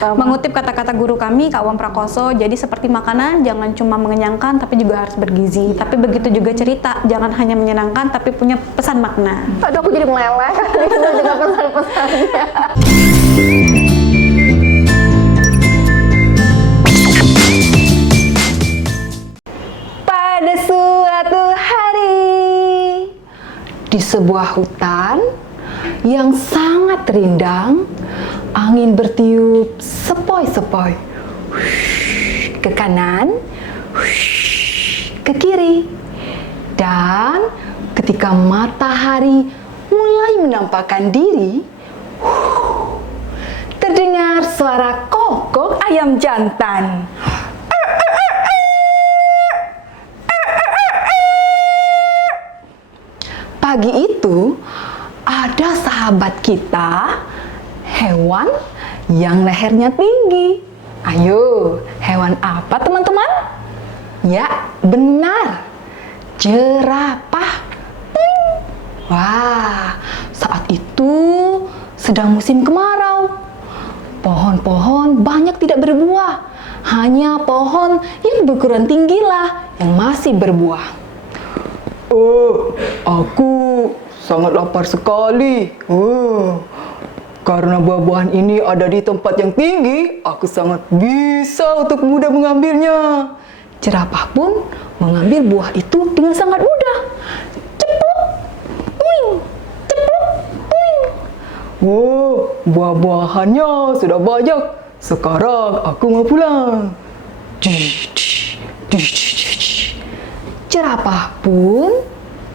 Mengutip kata-kata guru kami, Kak Wam Prakoso, jadi seperti makanan, jangan cuma mengenyangkan, tapi juga harus bergizi. Tapi begitu juga cerita, jangan hanya menyenangkan, tapi punya pesan makna. Aduh, aku jadi meleleh dengan pesan-pesannya. Pada suatu hari, di sebuah hutan yang sangat rindang, angin bertiup sepoi-sepoi, ke kanan, ke kiri. Dan ketika matahari mulai menampakkan diri, terdengar suara kokok ayam jantan. Pagi itu, ada sahabat kita, hewan yang lehernya tinggi. Ayo, hewan apa teman-teman? Ya, benar. Jerapah. Wah, saat itu sedang musim kemarau. Pohon-pohon banyak tidak berbuah. Hanya pohon yang berukuran tinggilah yang masih berbuah. Oh, aku sangat lapar sekali. Karena buah-buahan ini ada di tempat yang tinggi, aku sangat bisa untuk mudah mengambilnya. Jerapah pun mengambil buah itu dengan sangat mudah. Ceplok, puing, ceplok, puing. Oh, buah-buahannya sudah banyak. Sekarang aku mau pulang. Jerapah pun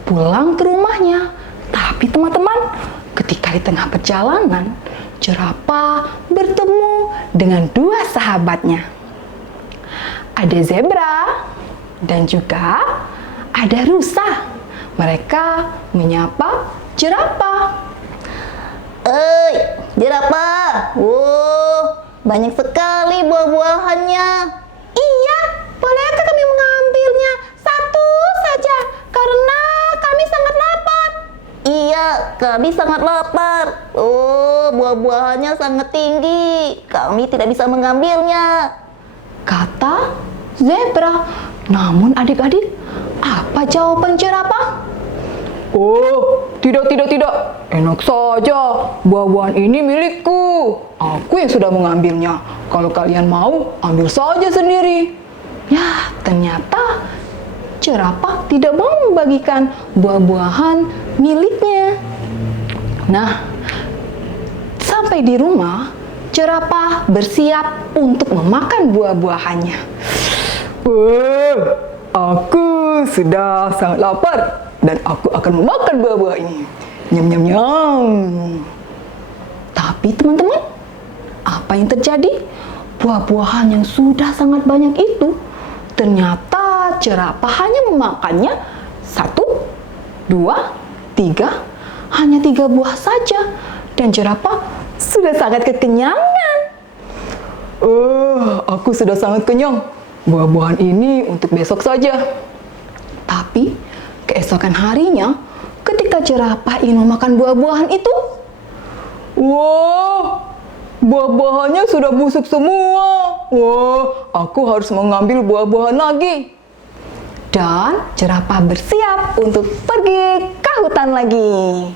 pulang ke rumahnya. Tapi teman-teman, ketika di tengah perjalanan, jerapah bertemu dengan dua sahabatnya. Ada zebra dan juga ada rusa. Mereka menyapa jerapah. Jerapah, banyak sekali buah-buahannya. Iya, bolehkah kami mengambilnya satu saja? Karena kami sangat lapar. Iya, kami sangat lapar. Buah-buahannya sangat tinggi. Kami tidak bisa mengambilnya, kata zebra. Namun adik-adik, apa jawaban jerapah? Oh, tidak. Enak saja. Buah-buahan ini milikku. Aku yang sudah mengambilnya. Kalau kalian mau, ambil saja sendiri. Ya, ternyata jerapah tidak mau membagikan buah-buahan miliknya. Nah, sampai di rumah, jerapah bersiap untuk memakan buah-buahannya. Aku sudah sangat lapar dan aku akan memakan buah-buah ini. Nyam. Tapi teman-teman, apa yang terjadi? Buah-buahan yang sudah sangat banyak itu, ternyata jerapah hanya memakannya 1, 2, 3, hanya 3 buah saja. Dan jerapah sudah sangat kekenyangan. Aku sudah sangat kenyang. Buah-buahan ini untuk besok saja. Tapi keesokan harinya, ketika jerapah ingin memakan buah-buahan itu, buah-buahannya sudah busuk semua. Aku harus mengambil buah-buahan lagi. Dan jerapah bersiap untuk pergi ke hutan lagi.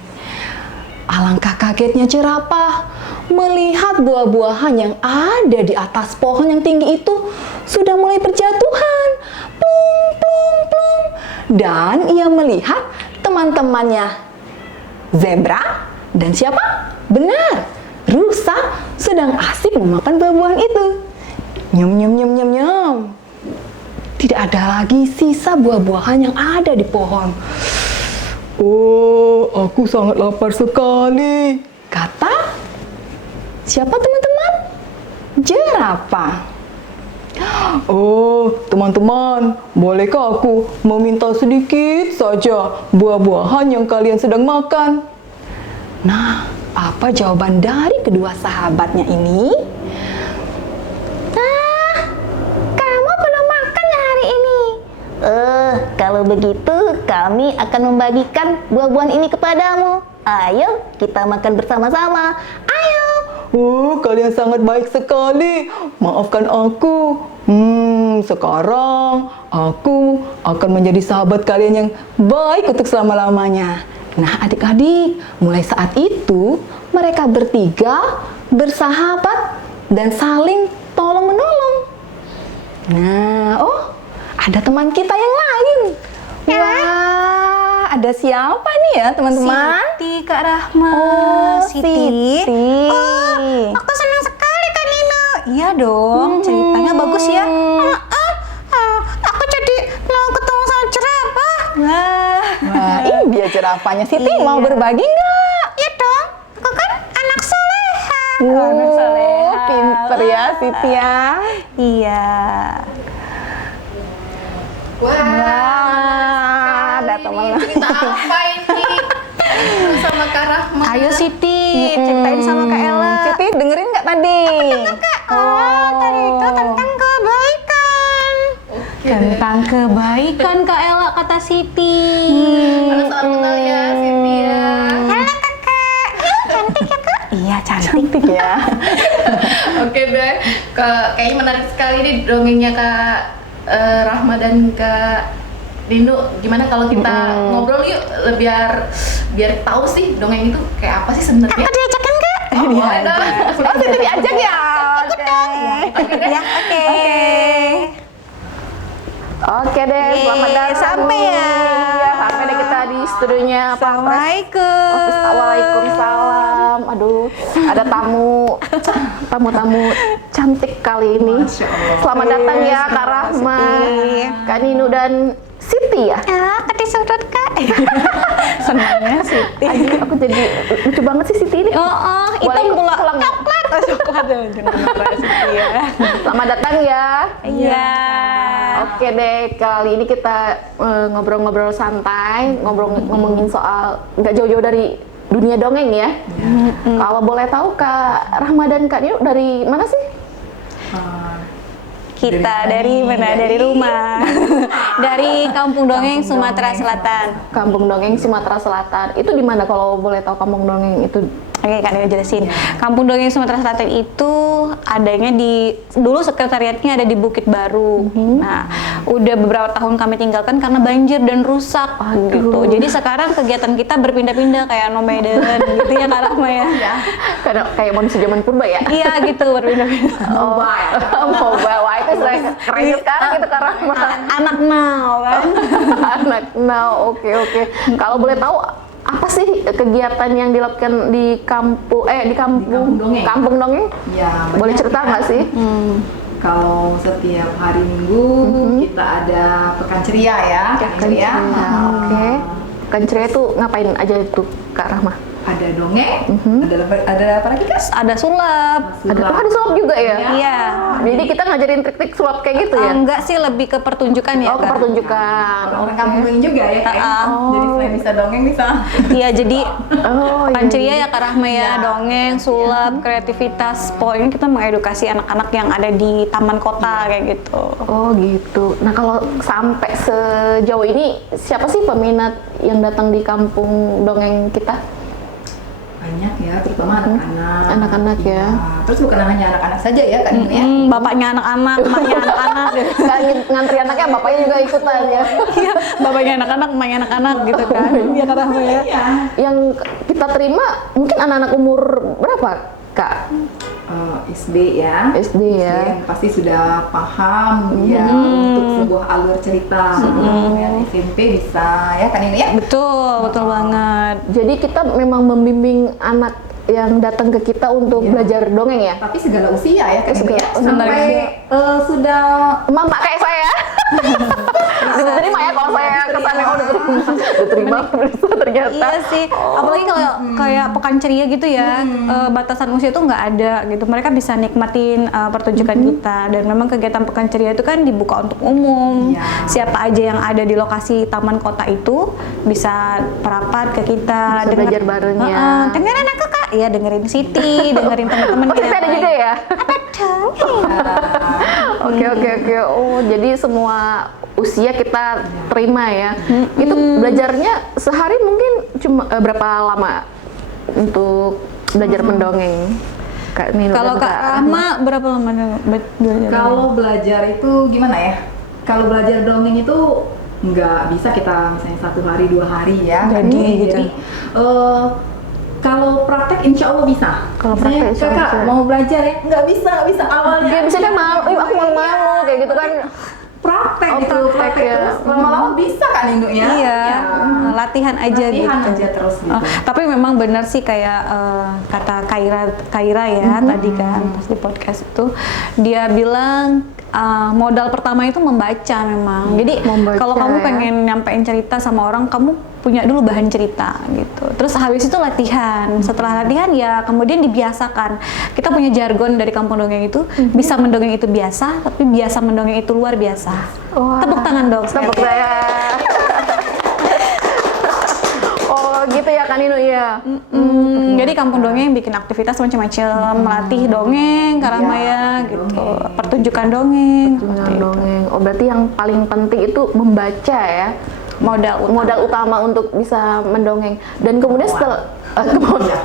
Alangkah kagetnya jerapah melihat buah-buahan yang ada di atas pohon yang tinggi itu sudah mulai berjatuhan. Plung, plung, plung. Dan ia melihat teman-temannya zebra dan siapa? Benar, rusa sedang asik memakan buah-buahan itu. Nyam. Tidak ada lagi sisa buah-buahan yang ada di pohon. Aku sangat lapar sekali, kata siapa teman-teman? Jerapah. Teman-teman, bolehkah aku meminta sedikit saja buah-buahan yang kalian sedang makan? Nah, apa jawaban dari kedua sahabatnya ini? kamu belum makan ya hari ini? Kalau begitu, kami akan membagikan buah-buahan ini kepadamu. Ayo, kita makan bersama-sama. Ayo. Kalian sangat baik sekali. Maafkan aku. Sekarang aku akan menjadi sahabat kalian yang baik untuk selama-lamanya. Nah, adik-adik, mulai saat itu mereka bertiga bersahabat dan saling tolong-menolong. Nah, ada teman kita yang lain. Wah, ada siapa nih ya, teman-teman? Siti, Kak Rahma. Siti. Aku senang sekali Kak Nino. Iya dong, ceritanya bagus ya. Aku jadi mau ketemu sama jerapah. Wah, ini dia jerapahnya. Siti mau berbagi nggak? Iya dong, aku kan anak soleha. Anak soleha. Pinter ya Siti ya. Iya. Wah, ada teman. Cerita apa ini? Sama Kak Rahma. Ayo Siti, ceritain sama Kak Ella. Siti dengerin nggak tadi? Tadi itu tentang kebaikan. Tentang kebaikan Kak Ella kata Siti. Salam kenal ya, Siti ya. Halo kakak. Cantik ya kak? Iya cantik. Cantik ya. Oke deh, kayaknya menarik sekali nih dongengnya Kak Rahma dan Kak Dindu. Gimana kalau kita ngobrol yuk, biar tahu sih dongeng itu kayak apa sih sebenarnya? Aku diajakin kak? Boleh dong. Oh, Siti diajak ya. Ya oke. Oke deh, selamat datang. Sampai ya. Iya, sampai deh kita di studionya Assalamualaikum. Waalaikumsalam. Aduh, ada tamu cantik kali ini. Selamat datang ya Kak Rahma, Kak Ninu dan Siti ya. Ya, kati sudut kak. Senangnya Siti. Aku jadi lucu banget sih Siti ini. Itu Boleh pula pulang. coklat. Coklat Siti ya. Selamat datang ya. Iya. Oke deh, kali ini kita ngobrol-ngobrol santai, ngomongin soal nggak jauh-jauh dari dunia dongeng ya. Kalau boleh tahu Kak Rahma dan Kak Ninu dari mana sih? Kita dari mana? Dari rumah. Dari Kampung Dongeng Sumatera Selatan. Kampung Dongeng Sumatera Selatan. Itu di mana kalau boleh tahu Kampung Dongeng itu? Oke, Kak Nino jelasin. Kampung Dongeng Sumatera Selatan itu adanya dulu sekretariatnya ada di Bukit Baru. Nah, udah beberapa tahun kami tinggalkan karena banjir dan rusak gitu. Jadi sekarang kegiatan kita berpindah-pindah kayak nomaden gitu ya Kak Rahma ya. Karena kayak manusia zaman purba ya. Iya gitu berpindah-pindah. Mobile. Wah, itu keren sekarang gitu Kak Rahma. Anak now kan. Anak now, oke. Kalau boleh tahu apa sih kegiatan yang dilakukan di kampung Dongeng. Kampung Dongeng? Ya, Boleh banyak cerita ya. nggak sih? Kalau setiap hari Minggu kita ada pekan ceria ya. Pekan ceria. Oke. Pekan ceria itu ngapain aja itu Kak Rahma? Ada dongeng, ada apa lagi Kak? Ada sulap. Ada sulap juga ya? Iya. Jadi kita ngajarin trik-trik sulap kayak gitu ya? Enggak sih, lebih ke pertunjukan ya Oh, ke Kak. pertunjukan. Orang kampung dongeng juga ya Kak. Jadi selain bisa dongeng bisa. Iya, jadi Oh, pekan ceria ya Kak Rahma ya, dongeng, sulap, kreativitas. Pokoknya kita mengedukasi anak-anak yang ada di taman kota kayak gitu. Oh gitu. Nah kalau sampai sejauh ini siapa sih peminat yang datang di kampung dongeng kita? Banyak ya, terutama anak-anak. Anak-anak ya. Terus bukan hanya anak-anak saja ya Kak Nina ya. Bapaknya anak-anak, emaknya anak-anak. Nggak ngantri anaknya, bapaknya juga ikutan ya. Iya, bapaknya anak-anak, emaknya anak-anak gitu kan. Iya Kak Rahma ya. Yang kita terima mungkin anak-anak umur berapa Kak? SD ya. SD ya. yang pasti sudah paham ya untuk sebuah alur cerita. Yang SMP bisa ya Kak Nina ya. Betul, betul banget. Jadi kita memang membimbing anak yang datang ke kita untuk belajar dongeng ya? Tapi segala usia ya Kak Nina ya. Segala Sampai sudah Mama kayak saya. Diterima ya kalau saya kesana diterima ternyata. Iya sih, apalagi kalau kayak pekan ceria gitu ya, batasan usia tuh nggak ada gitu. Mereka bisa nikmatin pertunjukan kita, dan memang kegiatan pekan ceria itu kan dibuka untuk umum. Iya. Siapa aja yang ada di lokasi taman kota itu bisa merapat ke kita, Bisa belajar bareng ya. Dengerin aku Kak, iya dengerin Siti, dengerin teman-teman Oh, kita ada juga ya? Iya. Oke. Oh, jadi semua usia kita terima ya. Itu belajarnya sehari mungkin cuma berapa lama untuk belajar mendongeng? Kak Nino Kalau dan Kak Rahma berapa lama belajar? Kalau belajar itu gimana ya? Kalau belajar dongeng itu nggak bisa kita misalnya 1 hari 2 hari ya. Jadi gitu. Kalau praktek insya Allah bisa. Kalau Misalnya, praktek insya Allah kakak bisa. mau belajar ya? Nggak bisa awalnya. Dia bisa kan malu, aku malu-malu kayak gitu kan. Praktek Oh, gitu, praktek praktek ya. terus lama-lama bisa kan induknya? Iya, latihan aja Latihan gitu. aja terus gitu. Tapi memang benar sih kayak kata Kaira ya tadi kan pas di podcast itu dia bilang modal pertama itu membaca memang. Jadi Membaca, kalau kamu ya. pengen nyampein cerita sama orang, kamu punya dulu bahan cerita gitu. Terus habis itu latihan. Setelah latihan ya kemudian dibiasakan. Kita punya jargon dari Kampung Dongeng itu, bisa mendongeng itu biasa, tapi biasa mendongeng itu luar biasa. Wah. Tepuk tangan dong. Tepuk sekali. tangan. Oh gitu ya Kak Nino ya. Jadi Kampung Dongeng bikin aktivitas macam-macam, melatih dongeng, Karamaya gitu, pertunjukan dongeng, seperti Dengan itu. dongeng. Oh berarti yang paling penting itu membaca ya. Modal utama untuk bisa mendongeng. Dan kemudian setelah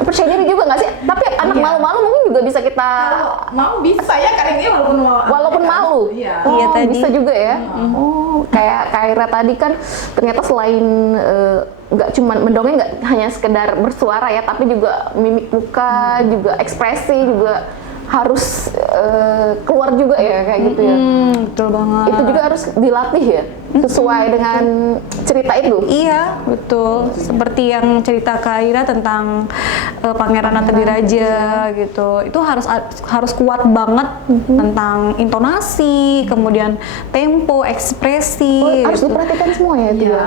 percaya diri juga nggak sih? Tapi anak malu-malu mungkin juga bisa kita Kalau mau bisa ya kan ini walaupun malu. Iya. Oh, Iya, tadi. bisa juga ya. Oh, kayak Kaira tadi kan ternyata selain nggak cuma mendongeng, nggak hanya sekedar bersuara ya, tapi juga mimik muka, juga ekspresi juga harus keluar juga ya kayak gitu ya. Betul banget. Itu juga harus dilatih ya sesuai dengan cerita itu. Iya, betul. Seperti yang cerita Kaira tentang Pangeran Atadiraja gitu. Itu harus kuat banget tentang intonasi, kemudian tempo, ekspresi. Oh, harus gitu. diperhatikan semua ya itu Iya. ya.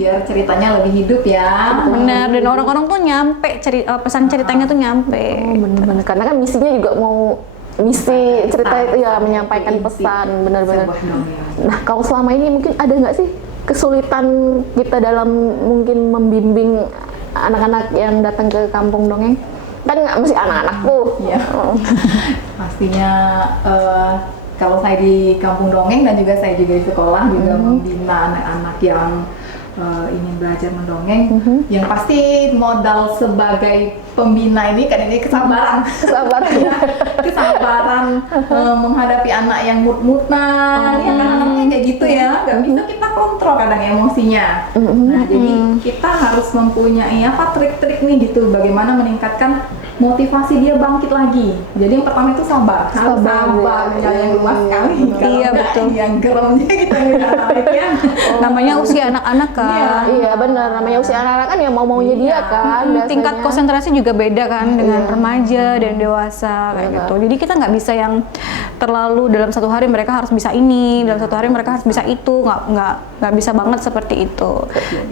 Biar ceritanya lebih hidup ya. Benar, dan orang-orang tuh nyampe pesan ceritanya tuh nyampe. Oh, bener-bener. Karena kan misinya juga mau misi cerita Pesan. itu ya menyampaikan Inti pesan, benar-benar. sebuah dongeng. Nah, kalau selama ini mungkin ada nggak sih kesulitan kita dalam mungkin membimbing anak-anak yang datang ke Kampung Dongeng? Kan nggak mesti anak-anak tuh. Iya. Pastinya kalau saya di Kampung Dongeng dan juga saya juga di sekolah juga membina anak-anak yang ingin belajar mendongeng. Yang pasti modal sebagai pembina ini kan ini kesabaran. Kesabaran. Ya, kesabaran menghadapi anak yang mut-mutan, ya kan anaknya kayak gitu ya, nggak bisa kita kontrol kadang emosinya. Nah jadi kita harus mempunyai apa trik-trik nih gitu, bagaimana meningkatkan motivasi dia bangkit lagi. Jadi yang pertama itu sabar, harus sabar yang luas sekali. Kalau Iya, enggak, betul. yang geremnya kita udah naik ya. Namanya usia anak-anak kan. Iya benar, namanya usia anak-anak kan ya mau-maunya dia kan. Tingkat biasanya. konsentrasi juga beda kan dengan remaja dan dewasa kayak gitu. Jadi kita nggak bisa yang terlalu dalam satu hari mereka harus bisa ini, dalam satu hari mereka harus bisa itu, nggak bisa banget seperti itu.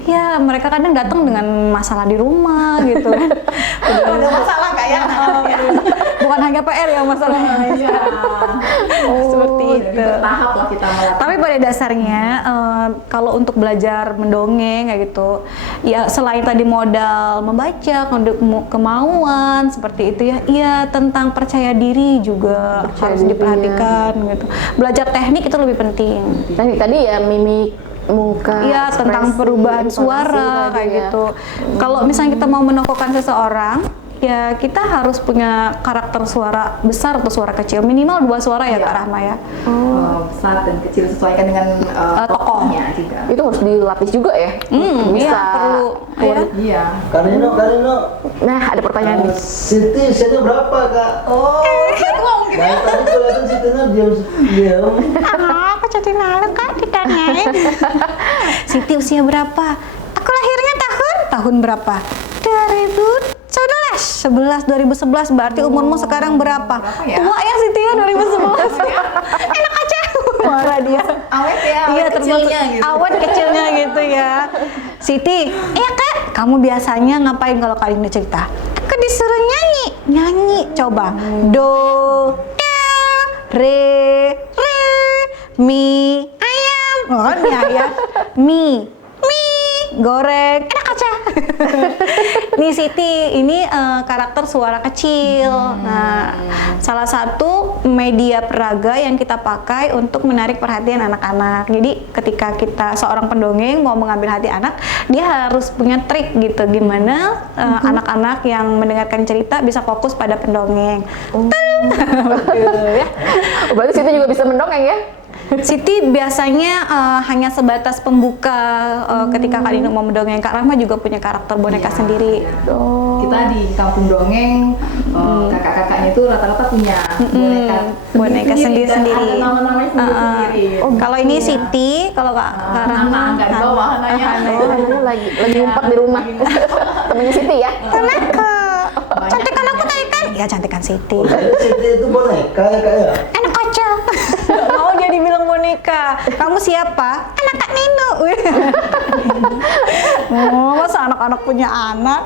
Ya mereka kadang datang dengan masalah di rumah gitu kan. Ada masalah nggak ya? Bukan hanya PR ya masalahnya. Iya. Seperti Jadi itu. bertahap lah kita melatih. Tapi pada dasarnya kalau untuk belajar mendongeng kayak gitu, ya selain tadi modal membaca, kemauan seperti itu ya, iya tentang percaya diri juga harus diperhatikan gitu. Belajar teknik itu lebih penting. Tadi ya mimik muka. Iya tentang ekspresi, perubahan intonasi suara tadi kayak ya. gitu. Kalau misalnya kita mau menokohkan seseorang, ya kita harus punya karakter suara besar atau suara kecil, minimal 2 suara ya Kak Rahma ya. Besar dan kecil sesuaikan dengan tokohnya juga. Itu harus dilatih juga ya. Iya perlu. Ya. Iya. Karino, Nah, ada pertanyaan nih. Siti, usianya berapa kak? Oh, Dari tadi kelihatan Sitinya diam. Apa jadi malu Kak ditanyain? Siti usia berapa? Aku lahirnya tahun berapa? 2011 berarti umurmu sekarang berapa? ya? Tua ya Siti ya 2011. Enak aja. Marah dia. Awet ya, Iya awet termasuk kecilnya gitu. awet kecilnya gitu ya. Siti, iya Kak, kamu biasanya ngapain kalau kali ini cerita? Aku disuruh nyanyi coba. Do, re, mi, ayam. Oh, mi ayam. Mi, goreng. Enak aja. Nih Siti, ini karakter suara kecil. Nah, salah satu media peraga yang kita pakai untuk menarik perhatian anak-anak. Jadi ketika kita seorang pendongeng mau mengambil hati anak, dia harus punya trik gitu gimana anak-anak yang mendengarkan cerita bisa fokus pada pendongeng. Berarti Siti juga bisa mendongeng ya? Siti biasanya hanya sebatas pembuka ketika Kak Dino mau mendongeng. Kak Rahma juga punya karakter boneka sendiri. Kita di kampung dongeng, kakak-kakaknya itu rata-rata punya boneka dan sendiri-sendiri. ada namanya sendiri-sendiri. Kalau ini Siti, kalau Kak Rahma nggak di bawah Hananya. Hananya lagi ngumpet di rumah. Temennya Siti ya? Tanaka. Cantikan aku tadi kan? Ya cantikan Siti. Siti itu boneka ya kak ya? Anak kocak. Gak mau dia dibilang boneka. Kamu siapa? Anak Kak Nino. Oh, masa anak-anak punya anak?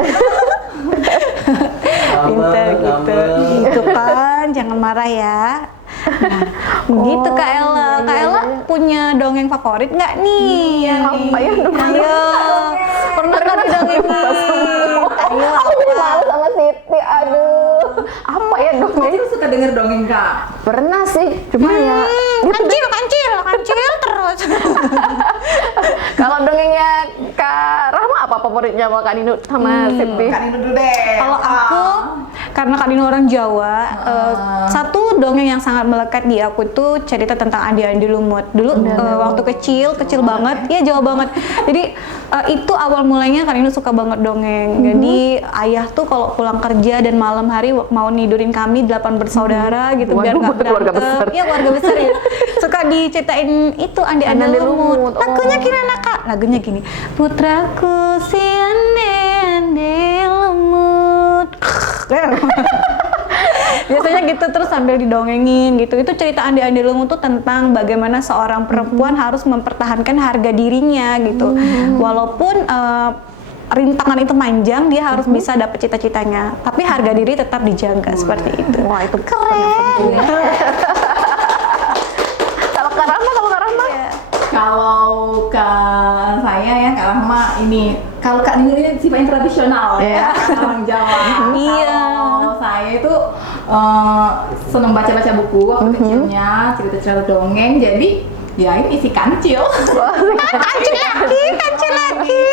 Pinter gitu. Gitu kan, jangan marah ya. Nah, gitu Kak Ella. Kak Ella punya dongeng favorit nggak nih? Apa ya? Ayo, pernah nggak didongengin? Ayo, Aku jadi apa? malu sama Siti, aduh. Apa ya dongeng? Kamu suka denger dongeng Kak? Pernah sih, cuma ya Kancil terus. kalau dongengnya Kak Rahma apa favoritnya sama Kak Nino sama Siti? Kak Nino dulu deh. Kalau aku, karena Kak Dino orang Jawa, satu dongeng yang sangat melekat di aku tuh cerita tentang Andi Lumut. Dulu waktu kecil banget, ya Jawa banget. Jadi itu awal mulanya Kak Dino suka banget dongeng. Jadi ayah tuh kalau pulang kerja dan malam hari mau nidurin kami 8 bersaudara gitu biar Waduh, nggak keluarga berantem. besar. Iya keluarga besar ya. Suka diceritain itu Andi Lumut. Lagunya gimana Kak? Lagunya gini. Putraku si Andi Lumut. Biasanya gitu terus sambil didongengin gitu. Itu cerita Andi Lumut tuh tentang bagaimana seorang perempuan harus mempertahankan harga dirinya gitu. Walaupun rintangan itu panjang, dia harus bisa dapet cita-citanya. Tapi harga diri tetap dijaga seperti itu. Wah, itu Keren. Kalau Kak Rahma? Kalau Kak saya ya Kak Rahma ini, kalau Kak Nino ini sifatnya tradisional ya, orang Jawa. Iya. Kalau saya itu seneng baca-baca buku waktu kecilnya, cerita-cerita dongeng. Jadi ya ini isi kancil. Kancil lagi.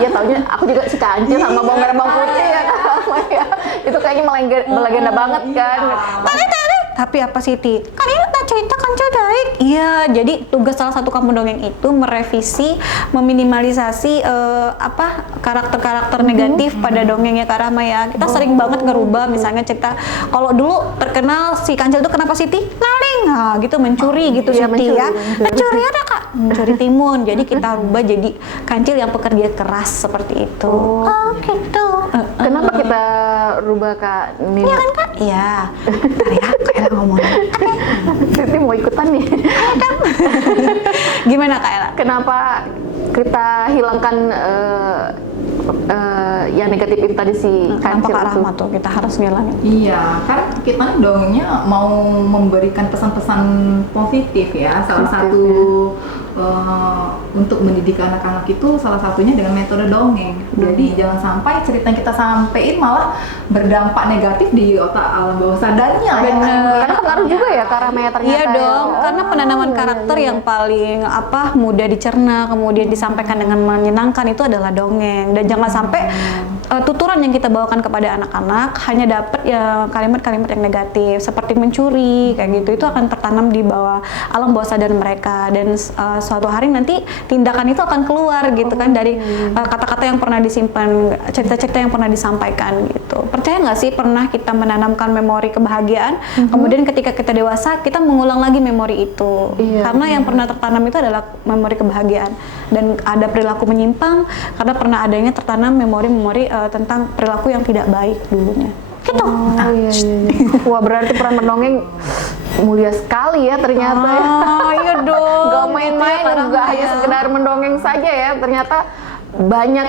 Iya, taunya aku juga si kancil sama bawang merah bawang putih ya Kak Rahma ya. Itu kayaknya melegenda banget kan. Tapi apa Siti? Kan ini tak cerita kancil daik. Iya, jadi tugas salah satu kampung dongeng itu merevisi, meminimalisasi karakter-karakter negatif pada dongengnya Kak Rahma ya. Kita sering banget ngerubah misalnya cerita. Kalau dulu terkenal si kancil itu kenapa Siti? Maling, nah gitu mencuri gitu Iya, Siti ya. mencuri. Mencuri ada Kak, mencuri timun. Jadi kita rubah jadi kancil yang pekerja keras seperti itu. Oh gitu. Kenapa kita rubah Kak Nino? Iya kan Kak? Iya. Bentar ya, kayak ngomong. Siti mau ikutan nih. Gimana Kak Ella? Kenapa kita hilangkan yang negatif itu tadi si Kenapa kancil Kak itu? Rahma tuh kita harus ngilangin? Iya, kan kita nih dongengnya mau memberikan pesan-pesan positif ya. Salah satu untuk mendidik anak-anak itu salah satunya dengan metode dongeng. Jadi jangan sampai cerita yang kita sampein malah berdampak negatif di otak alam bawah sadarnya. Karena pengaruh juga ya Kak Rahma ya ternyata. Iya dong, ya. karena penanaman karakter yang paling mudah dicerna, kemudian disampaikan dengan menyenangkan itu adalah dongeng. Dan jangan sampai tuturan yang kita bawakan kepada anak-anak hanya dapat ya kalimat-kalimat yang negatif seperti mencuri kayak gitu. Itu akan tertanam di bawah alam bawah sadar mereka dan suatu hari nanti tindakan itu akan keluar gitu kan dari kata-kata yang pernah disimpan, cerita-cerita yang pernah disampaikan gitu. Percaya nggak sih pernah kita menanamkan memori kebahagiaan, kemudian ketika kita dewasa kita mengulang lagi memori itu. Karena yang pernah tertanam itu adalah memori kebahagiaan dan ada perilaku menyimpang karena pernah adanya tertanam memori-memori tentang perilaku yang tidak baik dulunya. Gitu. Wah, berarti peran mendongeng mulia sekali ya ternyata ya. Iya dong. Gak main-main, Gitu ya, gak hanya sekedar mendongeng saja ya. Ternyata banyak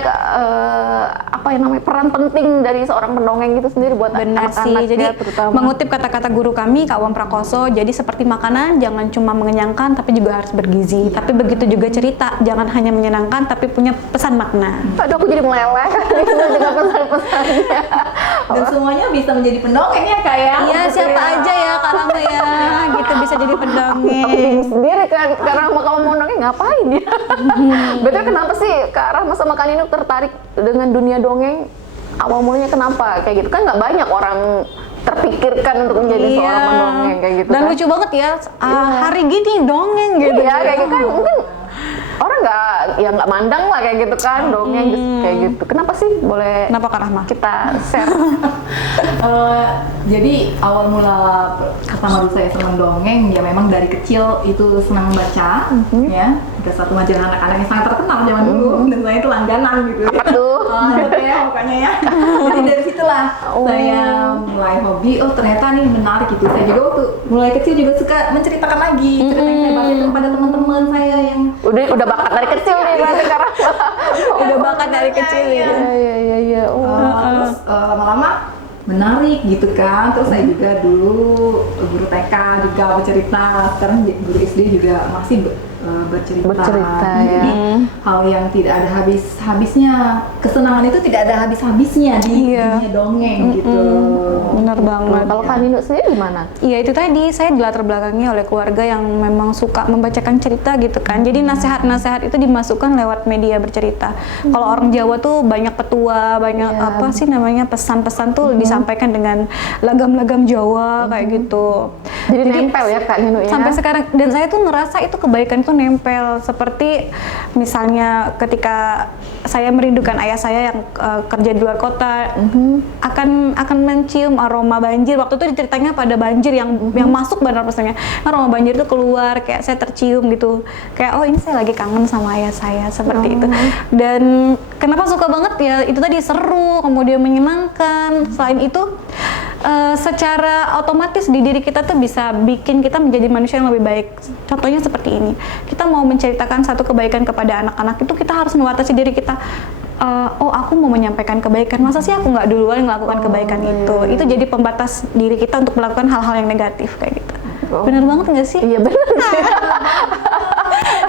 apa yang namanya peran penting dari seorang pendongeng itu sendiri buat Benar sih, anak-anak jadi ya, terutama. mengutip kata-kata guru kami, Kak Wam Prakoso, jadi seperti makanan jangan cuma mengenyangkan tapi juga harus bergizi. Tapi begitu juga cerita, jangan hanya menyenangkan tapi punya pesan makna. Aduh, aku jadi meleleh dengan pesan-pesannya. Dan semuanya bisa menjadi pendongeng ya Kak ya. Iya, siapa aja ya Kak Rama ya, gitu bisa jadi Aku pendongeng. bingung sendiri kan, karena sama kamu mau dongeng ngapain ya? Betul, kenapa sih Kak Rahma sama Kak Nino tertarik dengan dunia dongeng? Awal mulanya kenapa kayak gitu? Kan nggak banyak orang terpikirkan untuk menjadi seorang pendongeng kayak gitu. Dan kan? lucu banget ya, hari gini dongeng gitu. Iya, kayak gitu kan mungkin orang nggak mandang lah kayak gitu kan dongeng just kayak gitu. Kenapa sih? Boleh Kenapa Kak Rahma? kita share? Jadi awal mula pertama dulu saya senang dongeng ya memang dari kecil itu senang baca ya. Ada satu majalah anak-anak yang sangat terkenal zaman dulu dan saya itu langganan gitu. Apa tuh? Gitu ya pokoknya ya. Jadi dari situlah saya mulai hobi. Oh ternyata nih menarik gitu. Saya juga waktu mulai kecil juga suka menceritakan lagi cerita yang saya baca kepada teman-teman saya yang Udah bakat dari kecil nih berarti Kak Rahma. Udah bakat dari kecil ya. Iya. terus lama-lama menarik gitu kan. Terus saya juga dulu guru TK juga bercerita, sekarang guru SD juga masih bercerita. Ya. Jadi hal yang tidak ada habisnya, kesenangan itu tidak ada habisnya di dunia dongeng gitu. Bener banget. Kalau Kak Nino sendiri gimana? Iya itu tadi, saya dilatar belakangi oleh keluarga yang memang suka membacakan cerita gitu kan. Jadi nasihat-nasihat itu dimasukkan lewat media bercerita. Kalau orang Jawa tuh banyak petua, banyak apa sih namanya pesan-pesan tuh disampaikan dengan lagam-lagam Jawa kayak gitu. Jadi nempel ya Kak Nino ya? Sampai sekarang, dan saya tuh ngerasa itu kebaikan itu nempel. Seperti misalnya ketika saya merindukan ayah saya yang kerja di luar kota, akan mencium aroma banjir. Waktu itu diceritanya pada banjir yang masuk benar pesannya. Aroma banjir itu keluar, kayak saya tercium gitu. Kayak oh ini saya lagi kangen sama ayah saya seperti itu. Dan kenapa suka banget ya? Itu tadi seru, kemudian menyenangkan. Selain itu secara otomatis di diri kita tuh bisa bikin kita menjadi manusia yang lebih baik. Contohnya seperti ini, kita mau menceritakan satu kebaikan kepada anak-anak itu kita harus membatasi diri kita. Oh aku mau menyampaikan kebaikan, masa sih aku nggak duluan melakukan kebaikan itu jadi pembatas diri kita untuk melakukan hal-hal yang negatif kayak gitu. Bener banget nggak sih? Iya benar sih.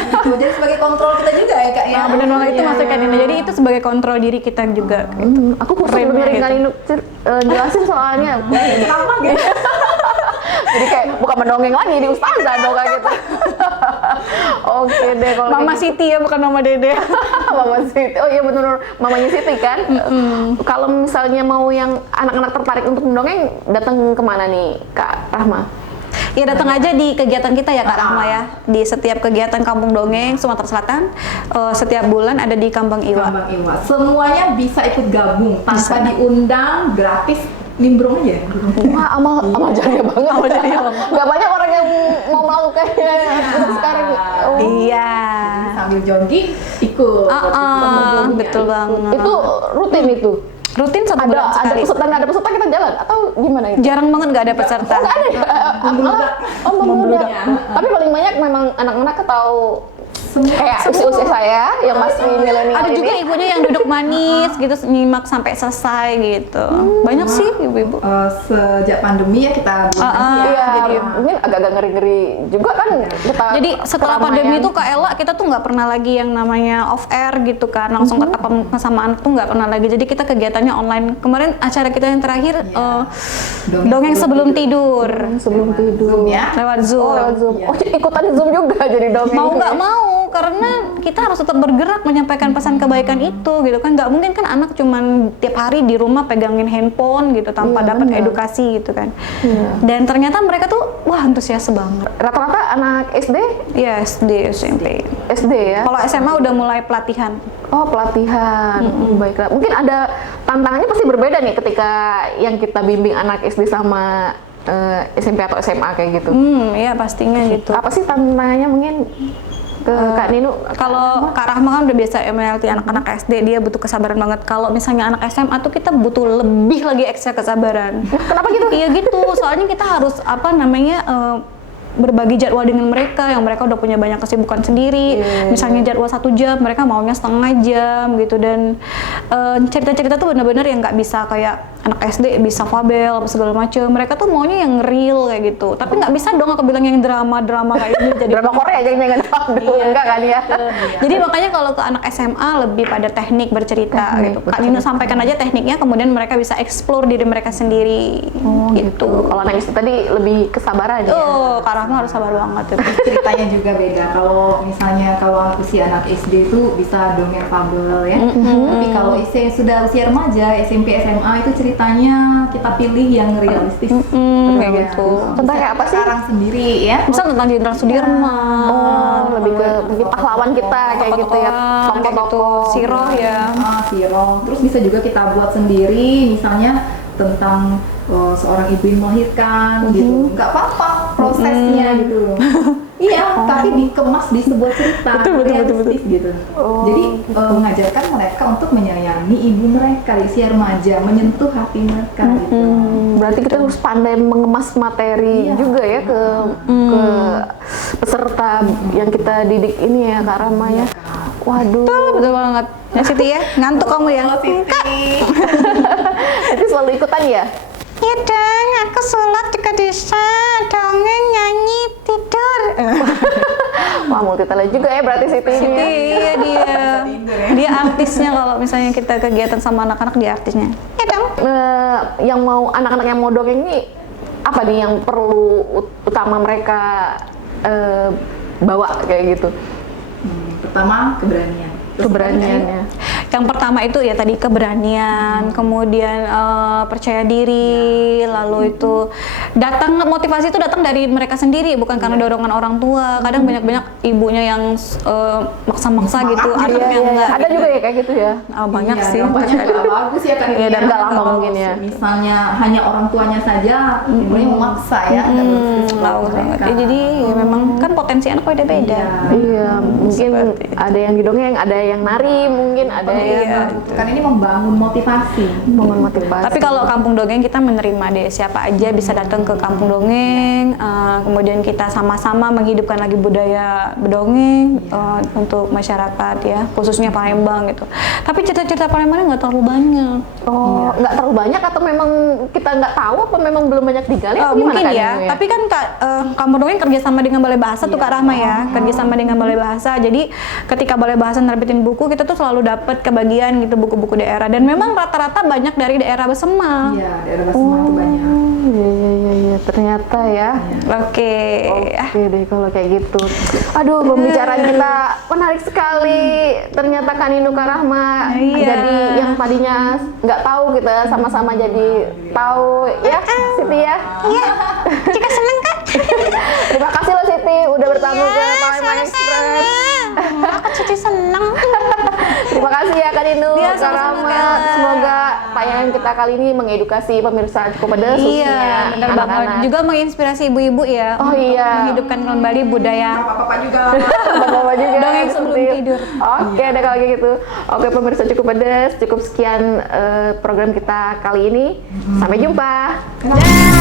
Gitu. Jadi sebagai kontrol kita juga ya Kak ya. Bener banget itu masukan ini. Jadi itu sebagai kontrol diri kita juga. Aku khusus Keren dengerin banget Kak Nino jelasin soalnya. Lama gitu. Jadi kayak bukan mendongeng lagi di ustazah dong kayak gitu. Oke deh kalau Mama kayak Siti ya, bukan Mama Dede. gitu. Mama Siti. Oh iya benar mamanya Siti kan. Kalau misalnya mau yang anak-anak tertarik untuk mendongeng datang kemana nih Kak Rahma? Ya datang aja di kegiatan kita ya Kak Rahma ya. Di setiap kegiatan Kampung Dongeng Sumatera Selatan, setiap bulan ada di Kambang Iwa. Kambang Iwa. Semuanya bisa ikut gabung tanpa diundang, gratis, nimbrung aja. Wah, amal jariah banget. Gak banyak orang yang mau melakukannya untuk sekarang. Oh. Iya. Sambil jogging ikut. Betul banget. Itu rutin itu. Rutin satu bulan Ada sekali. peserta nggak ada peserta kita jalan atau gimana itu? Jarang banget nggak ada peserta. Nggak ada ya? Membludak. Tapi paling banyak memang anak-anak atau kayak usia saya yang masih milenial Ada juga ini. ibunya yang duduk manis gitu nyimak sampai selesai gitu. Banyak sih ibu-ibu. Sejak pandemi ya kita Iya, jadi mungkin agak-agak ngeri-ngeri juga kan kita Jadi setelah keramaian. pandemi itu Kak Ella, kita tuh nggak pernah lagi yang namanya off air gitu kan, langsung tatap muka sama anak tuh nggak pernah lagi. Jadi kita kegiatannya online. Kemarin acara kita yang terakhir dongeng sebelum tidur. sebelum tidur. ya. Lewat Zoom. Oh, lewat Zoom. Oh, ikutan Zoom juga jadi dongeng. Mau nggak mau, karena kita harus tetap bergerak menyampaikan pesan kebaikan itu gitu kan. Nggak mungkin kan anak cuman tiap hari di rumah pegangin handphone gitu tanpa dapat edukasi gitu kan. Dan ternyata mereka tuh wah antusias banget. Rata-rata anak SD? Ya SD, SMP. SD ya? Kalau SMA udah mulai pelatihan. Oh, pelatihan. Baiklah. Mungkin ada tantangannya pasti berbeda nih ketika yang kita bimbing anak SD sama SMP atau SMA kayak gitu. Iya pastinya gitu. Apa sih tantangannya mungkin ke Kak Nino? Kalau Kak Rahma kan udah biasa MLT anak-anak SD, dia butuh kesabaran banget. Kalau misalnya anak SMA tuh kita butuh lebih lagi ekstra kesabaran. Kenapa gitu? Iya gitu, soalnya kita harus apa namanya berbagi jadwal dengan mereka yang mereka udah punya banyak kesibukan sendiri. Misalnya jadwal 1 jam, mereka maunya setengah jam gitu. Dan cerita-cerita tuh benar-benar yang nggak bisa kayak anak SD bisa fabel apa segala macam. Mereka tuh maunya yang real kayak gitu. Tapi nggak bisa dong aku bilang yang drama kayak ini jadi Drama Korea jadinya kan enggak kan ya. Jadi makanya kalau ke anak SMA lebih pada teknik bercerita gitu. Kak Nino sampaikan aja tekniknya, kemudian mereka bisa explore diri mereka sendiri. gitu. Kalau anak SD tadi lebih kesabaran ya. Oh, Kak Rahma harus sabar banget itu. Ceritanya juga beda. Kalau misalnya kalau usia anak SD itu bisa dongeng fabel ya. Tapi kalau sudah usia remaja, SMP, SMA itu ceritanya kita pilih yang realistis. Kayak gitu. Tentang kayak apa sih? Sekarang sendiri ya. Misal tentang Jenderal Sudirman. Oh, lebih ke mungkin pahlawan kita kayak gitu ya. Kayak gitu. Tokoh-tokoh. Siroh ya. Siroh. Terus bisa juga kita buat sendiri, misalnya tentang seorang ibu yang melahirkan gitu. Nggak apa-apa prosesnya gitu. Iya, tapi dikemas di sebuah cerita realistis gitu. Jadi mengajarkan mereka untuk menyayangi ibu mereka di usia remaja, menyentuh hati mereka gitu. Berarti kita harus pandai mengemas materi juga ya ke peserta yang kita didik ini ya Kak Rama ya. Waduh. Betul banget. Ya Siti ya, ngantuk kamu ya? Itu selalu ikutan ya? Ya dong, aku sholat juga bisa, dongeng, nyanyi, tidur. Wah, multi talent juga ya berarti Siti ini ya. Iya dia. Dia artisnya kalau misalnya kita kegiatan sama anak-anak, dia artisnya. Ya dong. Yang mau anak-anak yang mau dongeng ini apa nih yang perlu utama mereka bawa kayak gitu? Pertama, keberanian. Keberaniannya. Yang pertama itu ya tadi keberanian, kemudian percaya diri, lalu itu motivasi itu datang dari mereka sendiri, bukan karena dorongan orang tua. Kadang banyak ibunya yang maksa-maksa gitu, anaknya enggak. Ada juga ya kayak gitu ya? Banyak sih. Banyak nggak bagus ya kan? Iya, dan nggak lama mungkin ya. Misalnya hanya orang tuanya saja, ibunya memaksa ya. nggak bagus Bagus banget. Ya, jadi ya memang kan potensi anak beda-beda. Iya, mungkin ada yang didongeng, ada yang nari, mungkin ada yang Kan ini membangun motivasi. memotivasi. Tapi kalau kampung dongeng kita menerima deh, siapa aja bisa datang ke kampung dongeng, kemudian kita sama-sama menghidupkan lagi budaya berdongeng untuk masyarakat ya, khususnya Palembang gitu. Tapi cerita-cerita Palembangnya nggak terlalu banyak. Oh, nggak terlalu banyak atau memang kita nggak tahu apa memang belum banyak digali atau gimana Mungkin Kak ya, Nino tapi kan kampung dongeng kerjasama dengan Balai Bahasa tuh Kak Rahma ya, kerjasama dengan Balai Bahasa. Jadi ketika Balai Bahasa nerbitin buku, kita tuh selalu dapat kebagian gitu buku-buku daerah, dan memang rata-rata banyak dari daerah Besema. Iya, daerah Basma itu banyak. Iya, ternyata ya. Oke. Oke deh kalau kayak gitu. Aduh, pembicaraan kita menarik sekali. Ternyata Kak Nino Kak Rahma jadi yang tadinya nggak tahu kita sama-sama jadi tahu ya, Siti ya. Iya, jika seneng Kak. Terima kasih loh Siti udah bertamu ke Palembang Express. Aku jadi seneng. Terima kasih ya Kak Nino, Iya, Kak sama-sama, Rahma. Kak. Semoga tayangan kita kali ini mengedukasi pemirsa Cukup Pedes khususnya Iya, benar banget. anak-anak. Juga menginspirasi ibu-ibu ya. Oh untuk iya. menghidupkan kembali budaya Bapak-bapak juga. Bapak-bapak juga dongeng sebelum seperti- tidur. Oke deh kalau kayak gitu. Oke pemirsa Cukup Pedes, cukup sekian program kita kali ini. Sampai jumpa. Dah.